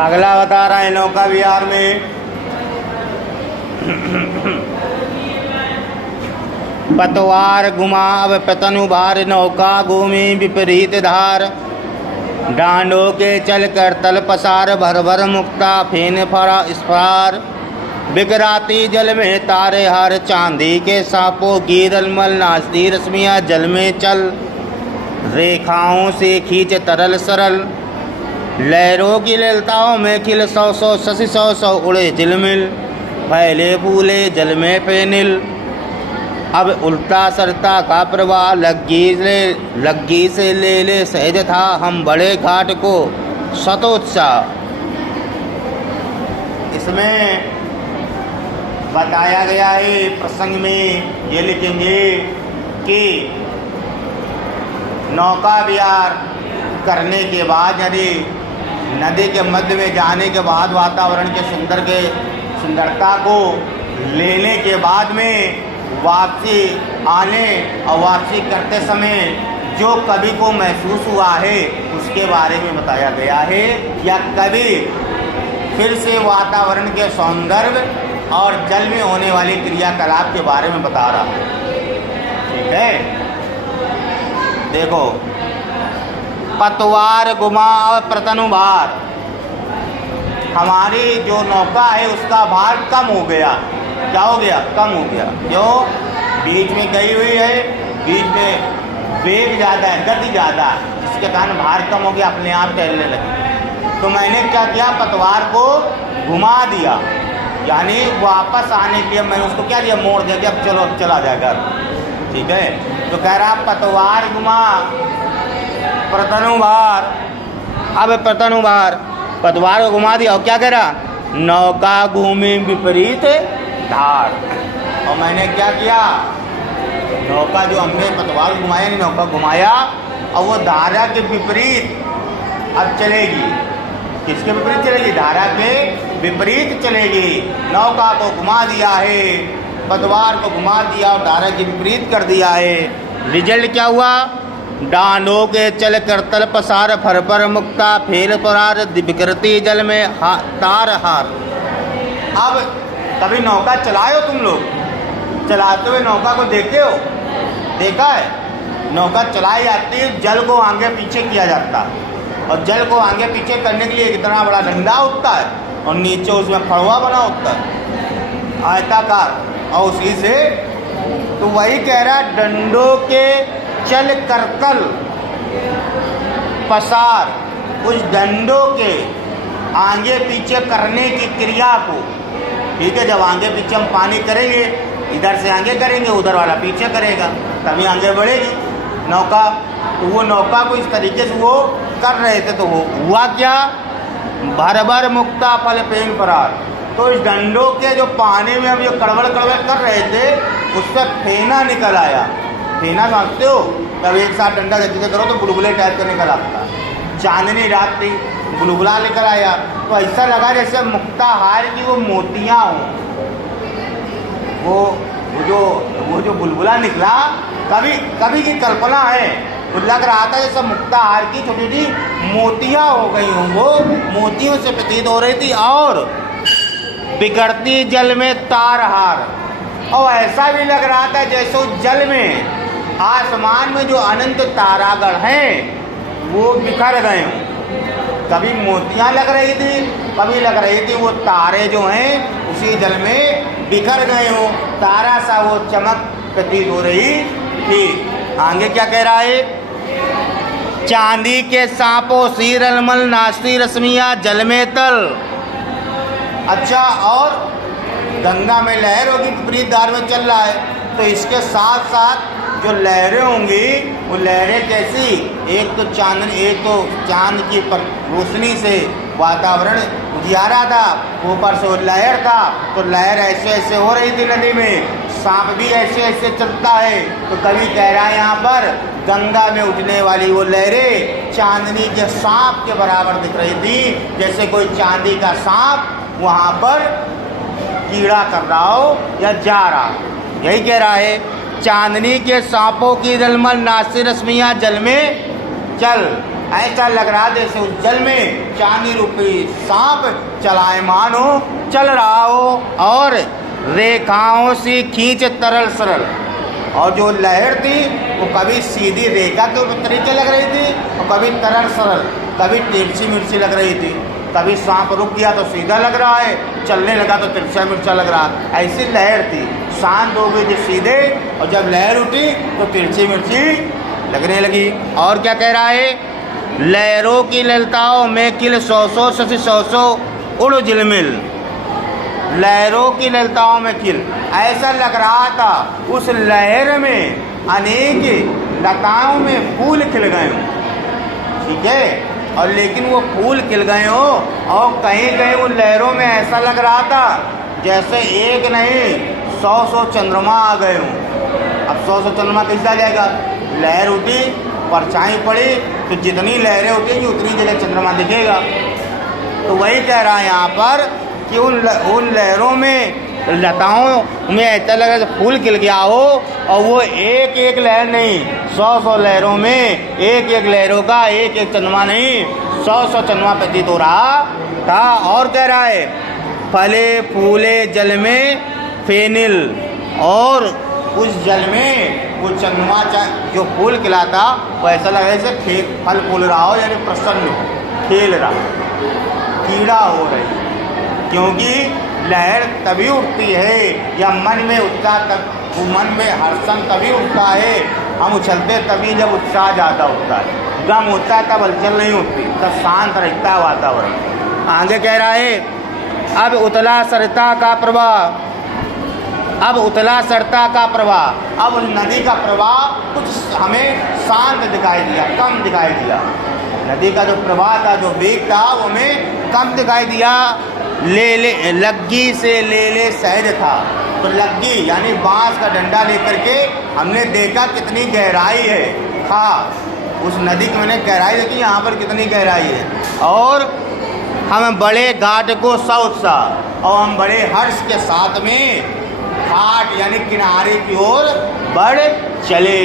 अगला बता रहा है नौका विहार में पतवार घुमाव पतन उभार नौका घूमी विपरीत धार डांडों के चल कर तल पसार भर भर मुक्ता फेन फरा स्फार बिगराती जल में तारे हार चांदी के सांपों की रलमल नाचती रश्मियाँ जल में चल रेखाओं से खींच तरल सरल लहरों की ललताओं में खिल सौ सौ शशि सौ सौ उड़े झिलमिल फैले फूले जल में पेनिल अब उल्टा सरता का प्रवाह लग्गी से ले सहज था हम बड़े घाट को सतोत्साह। इसमें बताया गया है प्रसंग में ये लिखेंगे कि नौका विहार करने के बाद यदि नदी के मध्य में जाने के बाद वातावरण के सुंदरता को लेने के बाद में वापसी आने और वापसी करते समय जो कवि को महसूस हुआ है उसके बारे में बताया गया है, या कवि फिर से वातावरण के सौंदर्य और जल में होने वाली क्रियाकलाप के बारे में बता रहा है। ठीक है, देखो पतवार घुमाव प्रतनु भार, हमारी जो नौका है उसका भार कम हो गया। क्या हो गया? कम हो गया। क्यों? बीच में गई हुई है, बीच में वेग ज़्यादा है, गति ज़्यादा है, इसके कारण भार कम हो गया, अपने आप टहलने लगी। तो मैंने क्या किया, पतवार को घुमा दिया, यानी वापस आने के लिए मैंने उसको क्या दिया, मोड़ दिया कि अब चलो अब चला जाएगा। ठीक है, तो कह रहा पतवार घुमा प्रतनु भार। अब प्रतनु भार पतवार को घुमा दिया और क्या कह रहा, नौका घूमी विपरीत धार। और मैंने क्या किया, नौका जो हमने पतवार घुमाया नहीं, नौका घुमाया और वो धारा के विपरीत अब चलेगी। किसके विपरीत चलेगी? धारा के विपरीत चलेगी। नौका को घुमा दिया है, पतवार को घुमा दिया और धारा के विपरीत कर दिया है। रिजल्ट क्या हुआ, डांडों के चल कर तल पसार फर पर मुक्ता फेल परार विकृति जल में तार हार। अब कभी नौका चलाए हो तुम लोग? चलाते हुए नौका को देखते हो? देखा है? नौका चलाई जाती है, जल को आगे पीछे किया जाता है और जल को आगे पीछे करने के लिए इतना बड़ा डंडा होता है और नीचे उसमें फड़वा बना होता है आयताकार, और उसी से तो वही कह रहा है, डंडों के चल करतल पसार, उस डंडों के आगे पीछे करने की क्रिया को। ठीक है, जब आगे पीछे हम पानी करेंगे, इधर से आगे करेंगे, उधर वाला पीछे करेगा, तभी आगे बढ़ेगी नौका। तो वो नौका को इस तरीके से वो कर रहे थे, तो वो हुआ क्या, भर भर मुक्ता फल पेन परार। तो इस डंडों के जो पानी में हम जो कड़वड़ कर रहे थे, उससे फेना निकल आया। फेना समझते हो? तब एक साथ डंडा जैसे करो तो बुलबुले टाइप का निकल आता। चांदनी रात थी, बुलबुला निकल आया, तो ऐसा लगा जैसे मुक्ताहार की वो मोतियाँ हों। वो जो बुलबुला निकला, कभी की कल्पना है, तो लग रहा था जैसे मुक्ताहार की छोटी छोटी मोतियाँ हो गई हों, वो मोतियों से प्रतीत हो रही थी। और बिगड़ती जल में तार हार, और ऐसा भी लग रहा था जैसे उस जल में, आसमान में जो अनंत तारागण हैं वो बिखर गए हों। कभी मोतियाँ लग रही थी, कभी लग रही थी वो तारे जो हैं उसी जल में बिखर गए हों, तारा सा वो चमक प्रतीत हो रही थी। आगे क्या कह रहा है, चांदी के सांपों सी रलमल नाचती रश्मियाँ जल में तल। अच्छा, और गंगा में लहर होगी, विपरीत धार में चल रहा है, तो इसके साथ साथ जो लहरें होंगी वो लहरें कैसी, एक तो चांद की रोशनी से वातावरण उजियारा था, ऊपर से वो लहर था, तो लहर ऐसे ऐसे हो रही थी नदी में, सांप भी ऐसे ऐसे चलता है। तो कभी कह रहा है यहाँ पर गंगा में उठने वाली वो लहरें चांदनी के सांप के बराबर दिख रही थी, जैसे कोई चांदी का सांप वहाँ पर कीड़ा कर रहा हो या जा रहा हो। यही कह रहा है, चांदनी के सांपों की रलमल नाचती रश्मियाँ जल में चल। ऐसा लग रहा जैसे उस जल में चांदी रूपी सांप चलायमान हो, चल रहा हो, और रेखाओं से खींच तरल सरल। और जो लहर थी वो कभी सीधी रेखा के तरीके लग रही थी और कभी तरल सरल, कभी तिरछी मिर्ची लग रही थी। कभी सांप रुक गया तो सीधा लग रहा है, चलने लगा तो तिरछा मिर्चा लग रहा है। ऐसी लहर थी, शांत हो गई थी सीधे, और जब लहर उठी तो तिरछी मिर्ची लगने लगी। और क्या कह रहा है, लहरों की ललताओं में किल सौ सौ शशि सौ सौ उड़ झिलमिल। लहरों की ललताओं में खिल, ऐसा लग रहा था उस लहर में अनेक लताओं में फूल खिल गए हों, ठीक है। और लेकिन वो फूल खिल गए हो और कहीं कहीं उन लहरों में ऐसा लग रहा था जैसे एक नहीं 100 चंद्रमा आ गए हों। अब 100 चंद्रमा कैसे आ जाएगा, लहर उठी, परछाई पड़ी, तो जितनी लहरें उठेंगी उतनी जगह चंद्रमा दिखेगा। तो वही कह रहा है यहाँ पर कि उन लहरों में लताओं में ऐसा लगा जैसे फूल खिल गया हो, और वो एक एक लहर नहीं, 100 लहरों में एक एक लहरों का एक एक चंद्रमा नहीं, 100 चंद्रमा प्रतीत हो रहा था। और कह रहा है, फले फूले जल में फेनिल, और उस जल में वो चंद्रमा जो फूल खिला था वो ऐसा लगा जैसे फल फूल रहा हो, यानी प्रसन्न हो, खेल रहा, कीड़ा हो रही। क्योंकि लहर तभी उठती है या मन में उत्साह, तब मन में हर्षण तभी उठता है, हम उछलते तभी जब उत्साह ज़्यादा होता है, गम होता है तब हलचल नहीं होती, तब शांत रहता है वातावरण। आगे कह रहा है, अब उतला सरता का प्रवाह, अब उतला सरता का प्रवाह, अब नदी का प्रवाह कुछ हमें शांत दिखाई दिया, कम दिखाई दिया। नदी का जो प्रवाह था, जो वेग था, वो हमें कम दिखाई दिया। लग्गी से ले सहज था, तो लग्गी यानी बांस का डंडा लेकर के हमने देखा कितनी गहराई है। हाँ, उस नदी की मैंने गहराई देखी, यहाँ पर कितनी गहराई है। और हम बड़े घाट को सौत्साह, और हम बड़े हर्ष के साथ में घाट यानी किनारे की ओर बढ़ चले।